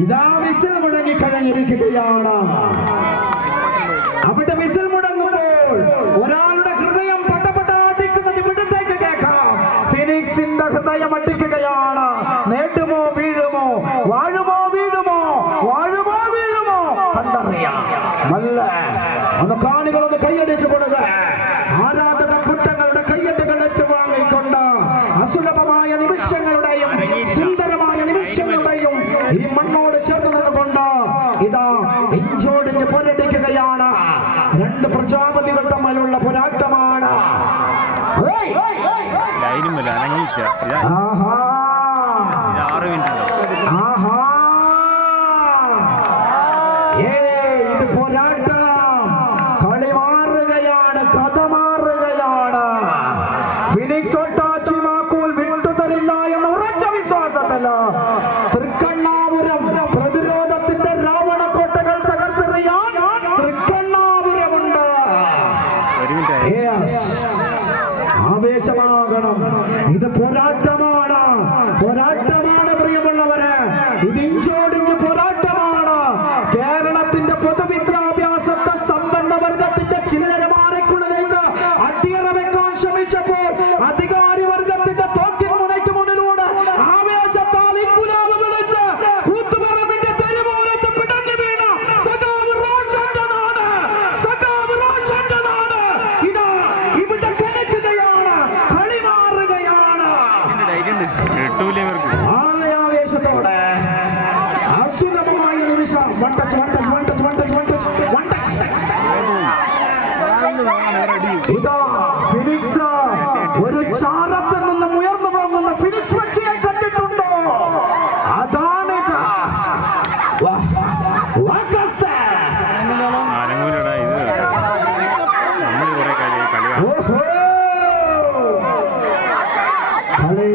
ഇതാ വിസിൽ മുഴങ്ങി കഴിഞ്ഞിരിക്കുകയാണ്. അവിടെ വിസിൽ മുടങ്ങുമ്പോൾ ഒരാളുടെ ഹൃദയം പട്ടപട്ടാടിക്കുന്നത് ഇവിടത്തേക്ക് കേൾക്കാം. ഫിനിക്സിന്റെ ഹൃദയം അടിക്കുകയാണ്. നേടുമോ വീഴുമോ, വാഴുമോ വീഴുമോ, വാഴുമോ വീഴുമോ കണ്ടറിയാം. നല്ല ഒന്ന് കാണികളൊന്ന് കൈയടിച്ചു കൊടുക്കുക. ആരാധക കുട്ടങ്ങളുടെ കയ്യടികൾ ഏറ്റുവാങ്ങിക്കൊണ്ട് അസുലഭമായ നിമിഷങ്ങളുടെയും സുന്ദരമായ നിമിഷങ്ങളുടെയും ഈ മണ്ണോട് ചേർന്ന് നിന്നുകൊണ്ട് ഇതാ ഇഞ്ചോടിഞ്ഞ് പോരടിക്കുകയാണ്. രണ്ട് പ്രജാപതികൾ തമ്മിലുള്ള പോരാട്ടമാണ്. ഇത് പോരാട്ടം കളി മാറുകയാണ്, കഥ മാറുകയാണ്. ഫിനിക്സ് ഒട്ടാച്ചിമാക്കൂൽ വിട്ടുതരില്ല എന്ന ഉറച്ച വിശ്വാസത്തില് തൃക്കണ്ണാപുരം പ്രതിരോധത്തിന്റെ രാവണക്കോട്ടകൾ തകർത്തെറിയാൻ തൃക്കണ്ണാപുരമുണ്ട്. ആവേശമാകണം. ഇത് പോരാട്ടമാണ്, പോരാട്ടമാണ് പ്രിയമുള്ളവര്. ഇത് ഇഞ്ചോടിഞ്ച് പോരാട്ടമാണ്. കേരളത്തിന്റെ പൊതുവിദ്യാഭ്യാസത്തെ സമ്പന്ന വർഗത്തിന്റെ ചില്ലരമാരക്കുള്ളിലേക്ക് അടിയറ വെക്കാൻ ശ്രമിച്ചപ്പോൾ അധികാരി വർഗത്തിന്റെ തോക്കിൻ മുനയ്ക്ക് മുന്നിലൂടെ ആവേശത്താൽ ഇൻകുലാബ് വിളിച്ച് കൂത്തുപറമ്പിന്റെ തെരുവോരത്ത് പിടഞ്ഞു വീണ സഖാവ് റോഷന്റെ നാട്, സഖാവ് റോഷന്റെ നാട് ഇതാ ഇവിടെ കനക്കുകയാണ്, കളി മാറുകയാണ്. ആവേശത്തോടെ അസുലഭമായ നിമിഷം. ഇതാ ഫിനിക്സ് ഒരു ചാരത്തിൽ നിന്നും ഉയർന്നു പോകുന്ന ഫിനിക്സ് പക്ഷിയെ കണ്ടിട്ടുണ്ടോ? അതാണിത്. കളി